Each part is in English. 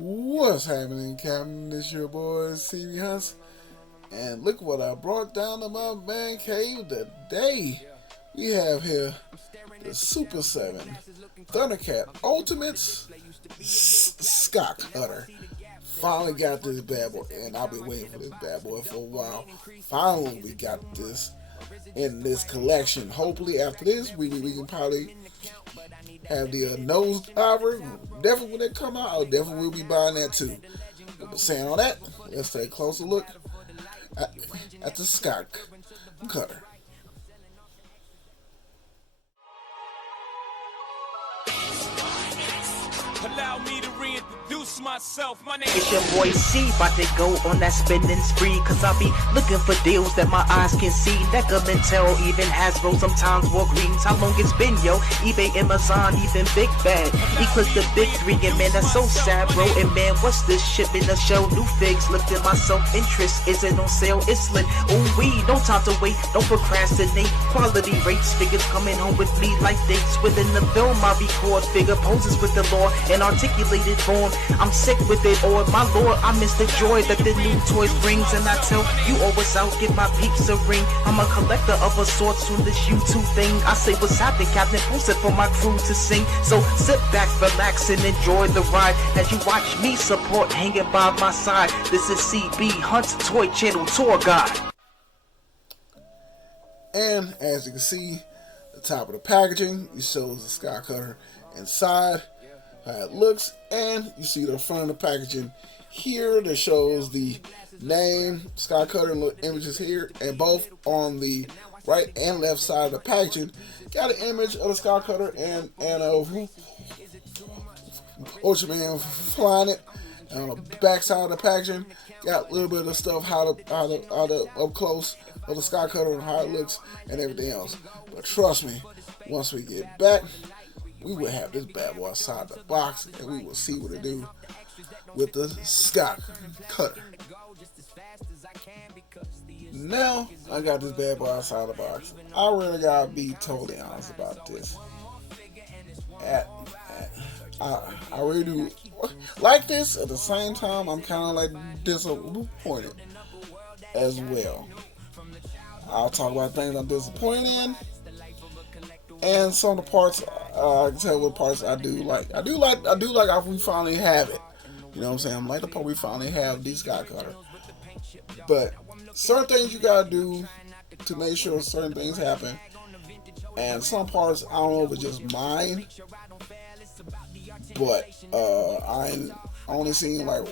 What's happening, Captain? It's your boy cbhunts, and look what I brought down to my man cave today. We have here the Super 7 Thundercat Ultimates Skycutter. Finally got this bad boy, and I've been waiting for this bad boy for a while. Finally, we got this in this collection. Hopefully, after this, we can probably have the nose diver. Definitely when they come out, I definitely will be buying that too. But saying all that, let's take a closer look at the Skycutter. Allow me to reintroduce myself. My name It's your boy C, about to go on that spending spree. Cause I be looking for deals that my eyes can see. Necker Mentel, even Hasbro, sometimes Walgreens. How long it's been, yo? eBay, Amazon, even Big Bad. Eclipse the big three, and man, that's so sad, bro. And man, what's this shit in the show? New figs, lifting my self-interest. Isn't on sale, it's lit. Ooh, we no time to wait, don't procrastinate. Quality rates, figures coming home with me like dates. Within the film, I record figure poses with the law and articulated form. I'm sick with it, or my lord, I miss the joy that the new toys brings. And I tell you always out, give my peeps a ring. I'm a collector of a sorts on this YouTube thing. I say what's happening, Captain, post it for my crew to sing. So sit back, relax, and enjoy the ride as you watch me support hanging by my side. This is CB Hunt's Toy Channel Tour Guide. And as you can see, the top of the packaging, it shows the Skycutter inside, how it looks, and you see the front of the packaging here that shows the name Skycutter and little images here, and both on the right and left side of the packaging got an image of the Skycutter and of Ultraman flying it. And on the back side of the packaging got a little bit of stuff how the up close of the Skycutter and how it looks and everything else. But trust me, once we get back, we will have this bad boy outside the box, and we will see what it do with the Skycutter. Now I got this bad boy outside the box. I really gotta be totally honest about this. I really do like this. At the same time, I'm kind of like disappointed as well. I'll talk about things I'm disappointed in, and some of the parts I can tell what parts I do like. I do like how we finally have it. You know what I'm saying? I like the part we finally have the Skycutter. But certain things you gotta do to make sure certain things happen, and some parts I don't know if it's just mine, but I only seen like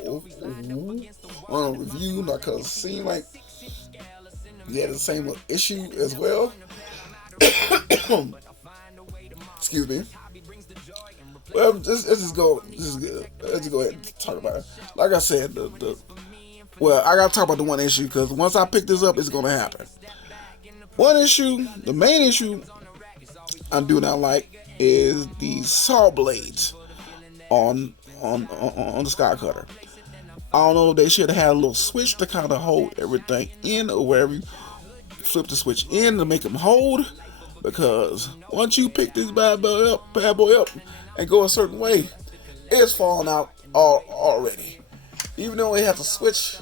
on a review because it seemed like they had the same issue as well. Excuse me. Well, let's just go ahead and talk about it. Like I said, well, I gotta talk about the one issue because once I pick this up, it's gonna happen. One issue, the main issue I do not like is the saw blades on the Skycutter. I don't know if they should have had a little switch to kind of hold everything in, or wherever you flip the switch in to make them hold. Because once you pick this bad boy up and go a certain way, it's falling out already. Even though it has a switch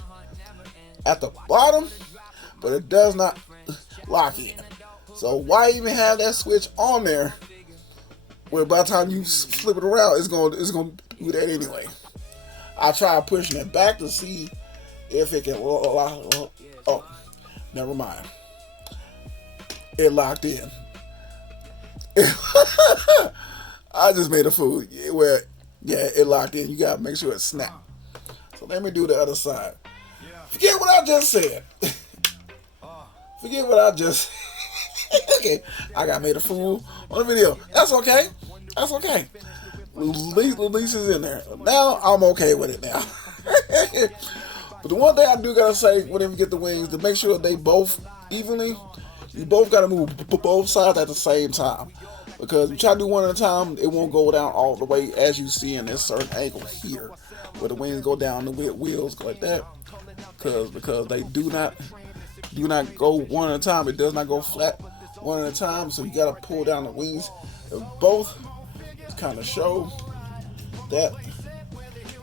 at the bottom, but it does not lock in. So why even have that switch on there, where by the time you flip it around, it's gonna do that anyway. I tried pushing it back to see if it can lock. Oh, never mind. It locked in. I just made a fool where, yeah, it locked in. You gotta make sure it snapped. So let me do the other side. Forget what I just said. Forget what I just. Okay, I got made a fool on the video. That's okay. That's okay. At least is in there. Now I'm okay with it now. But the one thing I do gotta say, whenever you get the wings, to make sure they both evenly. You both got to move both sides at the same time. Because if you try to do one at a time, it won't go down all the way as you see in this certain angle here. Where the wings go down, the wheels go like that. Because they do not go one at a time. It does not go flat one at a time. So you got to pull down the wings of both to kind of show that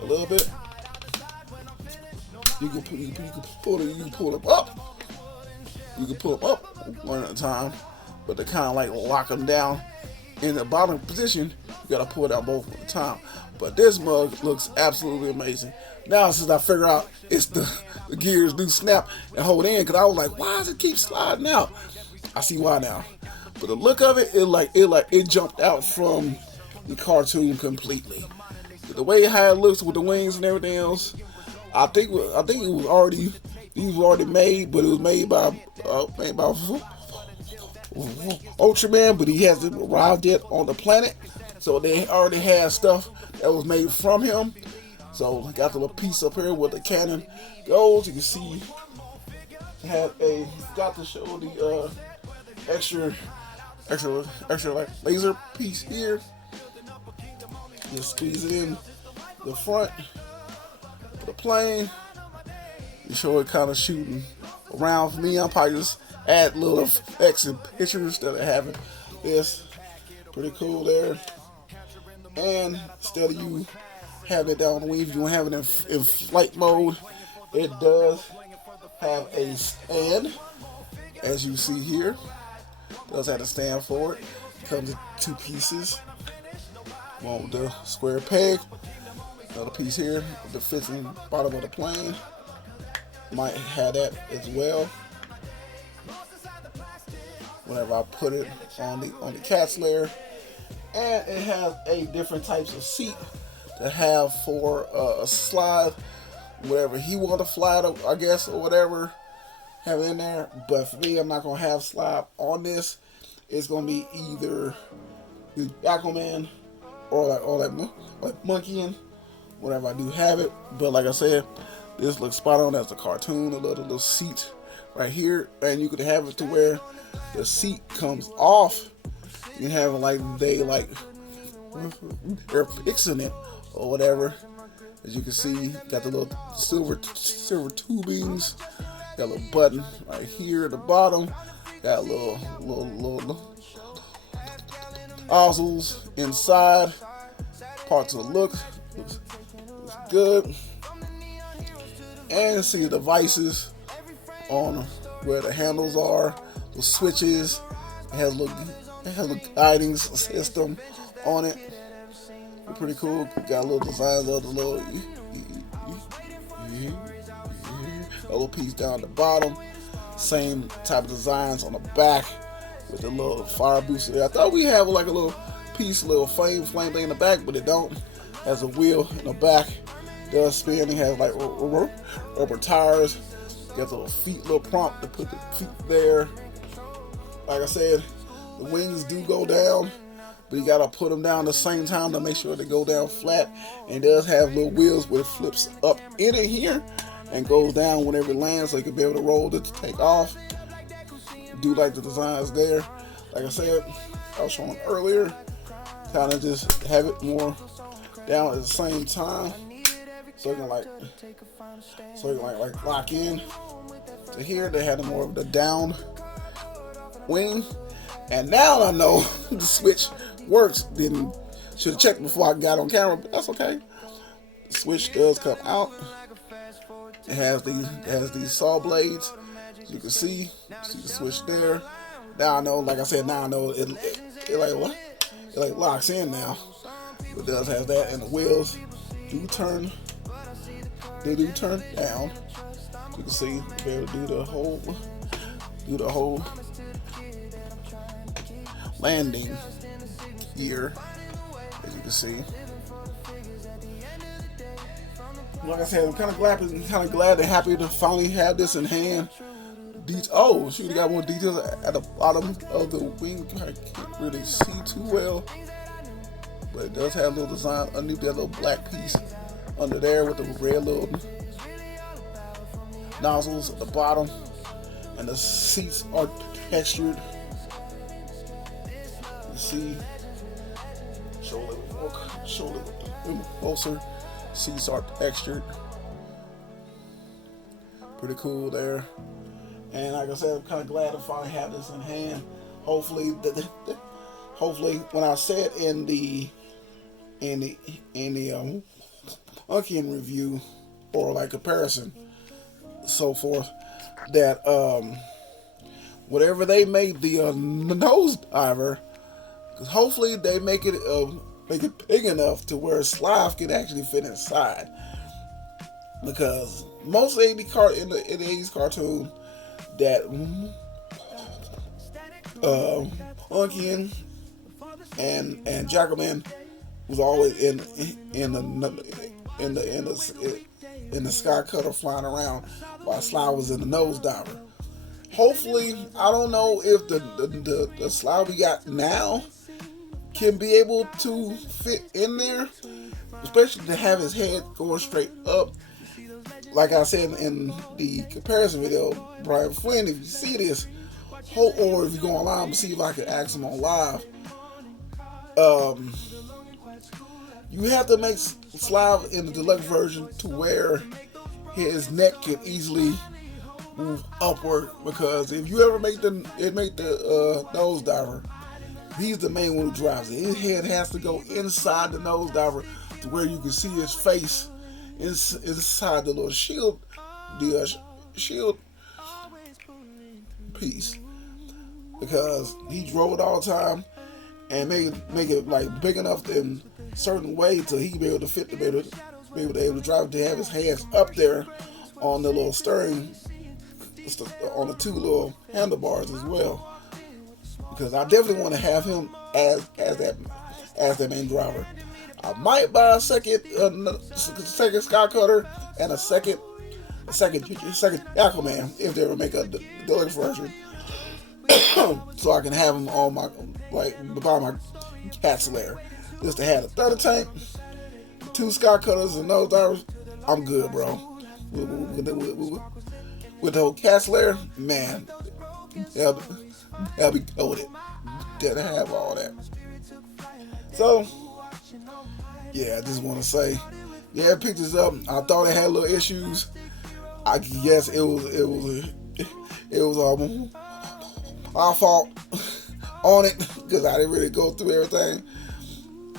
a little bit. You can pull them up. You can pull them up one at a time, but to kind of like lock them down in the bottom position, you gotta pull down both at a time. But this mug looks absolutely amazing. Now since I figure out it's the gears do snap and hold in, because I was like, why does it keep sliding out? I see why now. But the look of it, it jumped out from the cartoon completely. The way how it looks with the wings and everything else, I think it was already made, but it was made by Ultraman, but he hasn't arrived yet on the planet. So they already had stuff that was made from him. So I got the little piece up here where the cannon goes. You can see got to show the extra like laser piece here. Just squeeze it in the front of the plane. You show it kind of shooting around. For me, I'll probably just add little effects and pictures instead of having this. Pretty cool there. And instead of you having it down the wing, if you don't have it in flight mode, it does have a stand, as you see here. It does have a stand for it. It comes in two pieces. One with the square peg, another piece here that fits in the bottom of the plane. Might have that as well. Whenever I put it on the cat's layer, and it has a different types of seat to have for a slide, whatever he want to fly it up, I guess, or whatever, have it in there. But for me, I'm not gonna have slide on this. It's gonna be either Aquaman or like monkeying, whenever I do have it. But like I said, this looks spot on as a cartoon. A little seat right here, and you could have it to where the seat comes off. You can have it like they're fixing it or whatever. As you can see, got the little silver tubings. Got a little button right here at the bottom. Got a little nozzles inside. Parts of the looks good. And see the devices on where the handles are, the switches. It has a little guiding system on it. Pretty cool. Got a little designs of the little piece down the bottom. Same type of designs on the back with the little fire booster. I thought we have like a little piece, a little flame thing in the back, but it don't. Has a wheel in the back. Does spin. It has like rubber tires. Got the little prompt to put the feet there. Like I said, the wings do go down, but you gotta put them down at the same time to make sure they go down flat. And it does have little wheels where it flips up in it here and goes down whenever it lands, so you can be able to roll it to take off. Do like the designs there. Like I said, I was showing earlier, kind of just have it more down at the same time, so you can like lock in to here. They had more of the down wing, and now I know the switch works. Didn't should have checked before I got on camera, but that's okay. The switch does come out. It has these saw blades. You can see the switch there. Now I know, like I said, now I know it locks in now. It does have that, and the wheels do turn. They do turn down. You can see be able to do the whole landing here, as you can see. Like I said, I'm kind of glad and happy to finally have this in hand. Oh, shoot, you got more details at the bottom of the wing. I can't really see too well, but it does have a little design underneath that little black piece under there with the red little nozzles at the bottom, and the seats are textured. You see, show a little closer. Seats are textured. Pretty cool there. And like I said, I'm kind of glad to finally have this in hand. Hopefully, when I said in the Unkin review or like comparison, so forth, that whatever they made the nose diver, hopefully they make it big enough to where Slav can actually fit inside. Because most in the 80s cartoon that Unkin and Jackaman was always in the Skycutter flying around while Slav was in the nose diver. Hopefully, I don't know if the Slav we got now can be able to fit in there, especially to have his head going straight up. Like I said in the comparison video, Brian Flynn, if you see this, or if you go online and see if I can ask him on live, you have to make Slav in the deluxe version to where his neck can easily move upward, because if you ever make the nose diver, he's the main one who drives it. His head has to go inside the nose diver to where you can see his face inside the little shield piece, because he drove it all the time and make it like big enough in a certain way till he be able to fit to be able to drive it, to have his hands up there on the little steering, on the two little handlebars as well. Because I definitely want to have him as that main driver. I might buy a second Skycutter and a second Aquaman if they ever make a deluxe version, so I can have him on my by my cat's lair. Just to have a thunder tank, 2 Skycutters and nose divers, I'm good, bro. With the whole cat's lair, man, that'll be goated. To have all that. So, yeah, I just want to say, yeah, I picked this up. I thought it had little issues. I guess it was my fault on it, because I didn't really go through everything.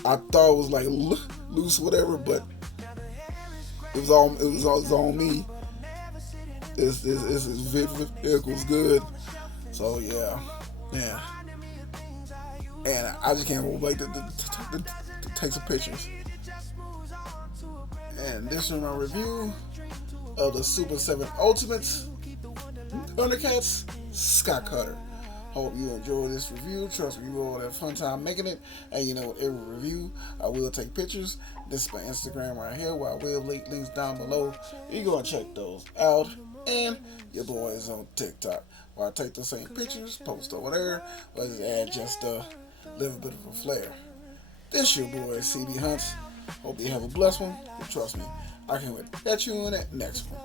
I thought it was like loose, whatever, but it was on me. This vehicle's good. So yeah. And I just can't wait to take some pictures. And this is my review of the Super 7 Ultimates Thundercats Skycutter. Hope you enjoyed this review. Trust me, you will have a fun time making it. And you know, with every review, I will take pictures. This is my Instagram right here, where I will leave links down below. You go and check those out. And your boy is on TikTok, where I take the same pictures, post over there, or just add just a little bit of a flair. This your boy, cbhunts. Hope you have a blessed one. And trust me, I can't wait to catch you in that next one.